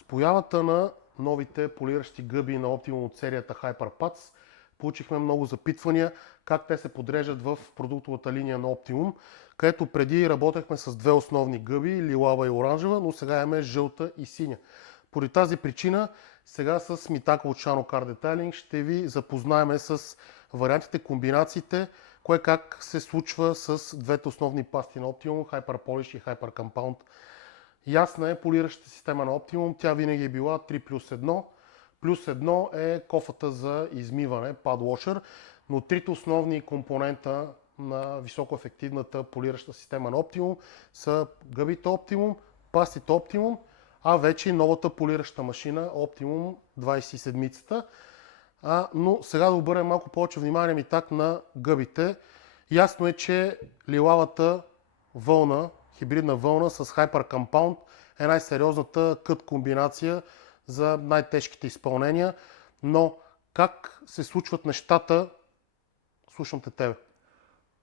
С появата на новите полиращи гъби на Optimum от серията HyperPads получихме много запитвания как те се подреждат в продуктовата линия на Optimum, където преди работехме с две основни гъби, лилава и оранжева, но сега имаме жълта и синя. Поради тази причина сега с Mitaka от Shano Car Detailing ще ви запознаем с вариантите, комбинациите, кое как се случва с двете основни пасти на Optimum, Hyper Polish и Hyper Compound. Ясна е полиращата система на Optimum, тя винаги е била 3+1. Плюс 1 е кофата за измиване, Pad Washer, но трите основни компонента на високоефективната полираща система на Optimum са гъбите Optimum, пастите Optimum, а вече и новата полираща машина Optimum 27-цата. Но сега да обърнем малко повече внимание Mitaka на гъбите. Ясно е, че лилавата вълна, хибридна вълна с Hyper Compound е най-сериозната кът комбинация за най-тежките изпълнения. Но как се случват нещата, слушам те тебе.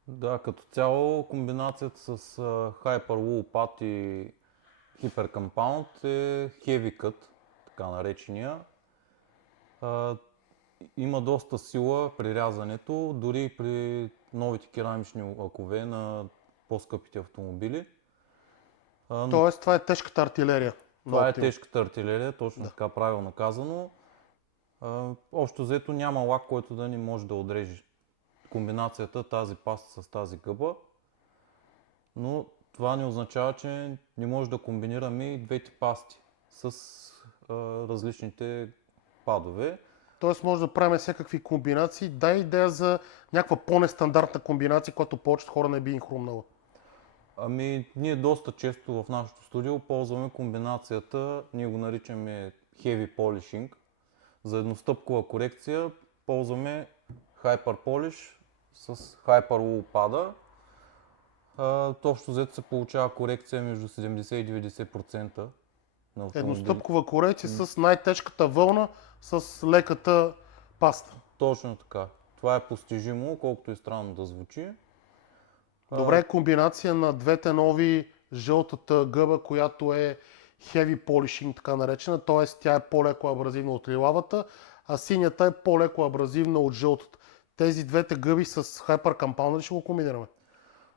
Да, като цяло комбинацията с Hyper Wool Pad и Hyper Compound е Heavy Cut, така наречения. Има доста сила при рязането, дори при новите керамични лакове на по-скъпите автомобили. Тоест, това е тежката артилерия. Това е тежката артилерия, точно така правилно казано. Общо взето няма лак, който да ни може да отреже комбинацията тази паста с тази гъба. Но това не означава, че не може да комбинираме и двете пасти с различните падове. Тоест може да правим всякакви комбинации. Дай идея за някаква по-нестандартна комбинация, която повечето хора не би им хрумнала. Ние доста често в нашото студио ползваме комбинацията, ние го наричаме Heavy Polishing. За едностъпкова корекция ползваме Hyper Polish с Hyper Wool пада. Общо взето се получава корекция между 70 и 90% на автомобили. Едностъпкова корекция с най-тежката вълна, с леката паста. Точно така. Това е постижимо, колкото и странно да звучи. Добре, комбинация на двете нови, жълтата гъба, която е Heavy Polishing, така наречена, т.е. тя е по-леко абразивна от лилавата, а синята е по-леко абразивна от жълтата. Тези двете гъби с Hyper Compound ще го комбинираме.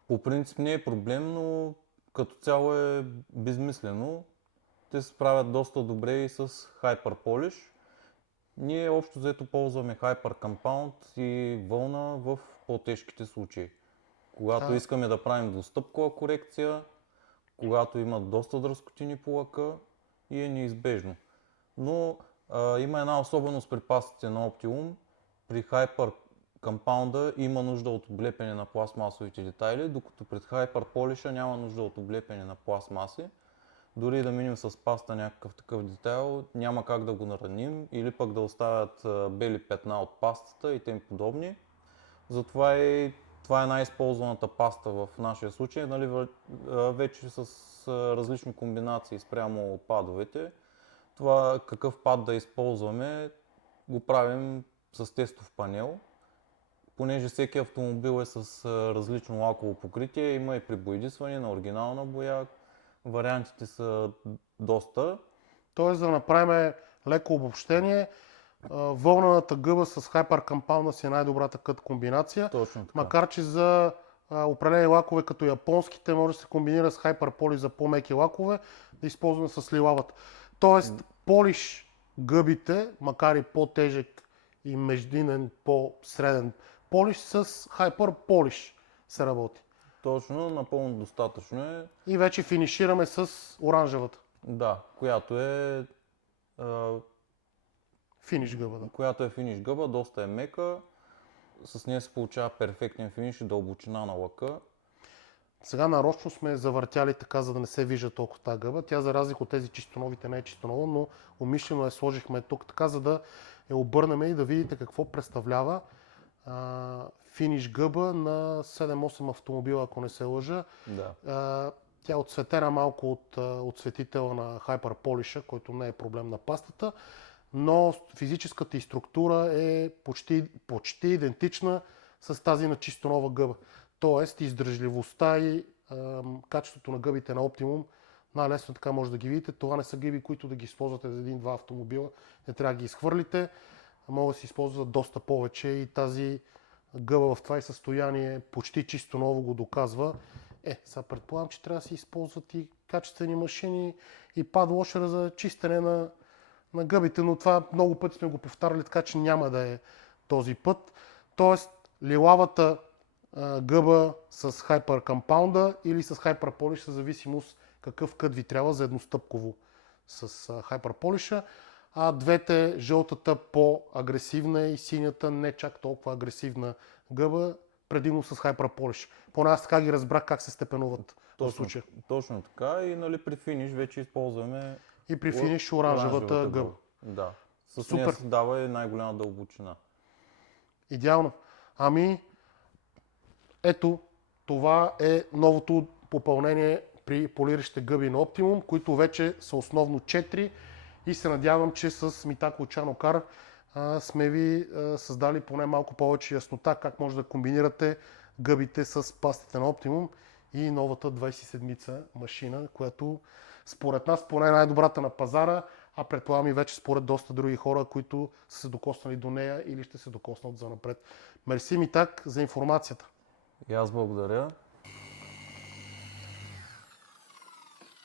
По принцип не е проблем, но като цяло е безмислено. Те се справят доста добре и с Hyper Polish. Ние общо взето ползваме Hyper Compound и вълна в по-тежките случаи. Когато искаме да правим двустъпкова корекция, когато има доста дръскотини по лъка и е неизбежно. Но има една особеност при пастите на Optimum. При Hyper Compound има нужда от облепене на пластмасовите детайли, докато пред Hyper Polish няма нужда от облепене на пластмаси. Дори да минем с паста някакъв такъв детайл, няма как да го нараним или пък да оставят бели петна от пастата и тем подобни. Затова това е най-използваната паста в нашия случай, нали, вече с различни комбинации спрямо падовете. Това какъв пад да използваме го правим с тестов панел. Понеже всеки автомобил е с различно лаково покритие, има и при боядисване на оригинална боя. Вариантите са доста. Тоест да направим леко обобщение, вълнената гъба с Hyper Compound си е най-добрата кът комбинация. Точно така. Макар че за определени лакове като японските може да се комбинира с Hyper Polish за по-меки лакове, да използваме с лилавата. Тоест Polish гъбите, макар и по-тежък и междинен, по-среден Polish с Hyper Polish се работи. Точно, напълно достатъчно е. И вече финишираме с оранжевата. Да, която е финиш гъба. Да. Която е финиш гъба, доста е мека. С нея се получава перфектен финиш и дълбочина на лъка. Сега нарочно сме завъртяли така, за да не се вижда толкова тази гъба. Тя за разлика от тези чисто новите не е чисто нова, но умишлено я сложихме тук така, за да я обърнем и да видите какво представлява финиш гъба на 7-8 автомобила, ако не се лъжа. Да. Тя е отцветена малко от отцветителя на Hyper Polish, който не е проблем на пастата, но физическата й структура е почти идентична с тази на чисто нова гъба. Тоест издръжливостта и качеството на гъбите на Optimum Най-лесно така може да ги видите. Това не са гъби, които да ги използвате за един-два автомобила. Не трябва да ги изхвърлите. Могат да се използват доста повече и тази гъба в това и състояние почти чисто ново го доказва. Сега предполагам, че трябва да се използват и качествени машини и падвошера за чистене на гъбите, но това много пъти сме го повтаряли, така че няма да е този път. Тоест, лилавата гъба с Hyper Compound или с Hyper Polish, в зависимост какъв кът ви трябва за едностъпково с Hyper Polish, а двете, жълтата по-агресивна и синята не чак толкова агресивна гъба, предимно с Hyper Polish. Поне аз така ги разбрах как се степенуват в случая. Точно така и нали, при финиш вече използваме И при финиш оранжевата гъба. Да. С Супер. нея се дава и най-голяма дълбочина. Идеално. Ами, ето, това е новото попълнение при полиращите гъби на Optimum, които вече са основно 4 и се надявам, че с Mitaco Chano Car сме ви създали поне малко повече яснота как може да комбинирате гъбите с пастите на Optimum и новата 27-ца машина, която според нас поне е най-добрата на пазара, а предполагам и вече според доста други хора, които са се докоснали до нея или ще се докоснат за напред. Мерси Митак за информацията. И аз благодаря.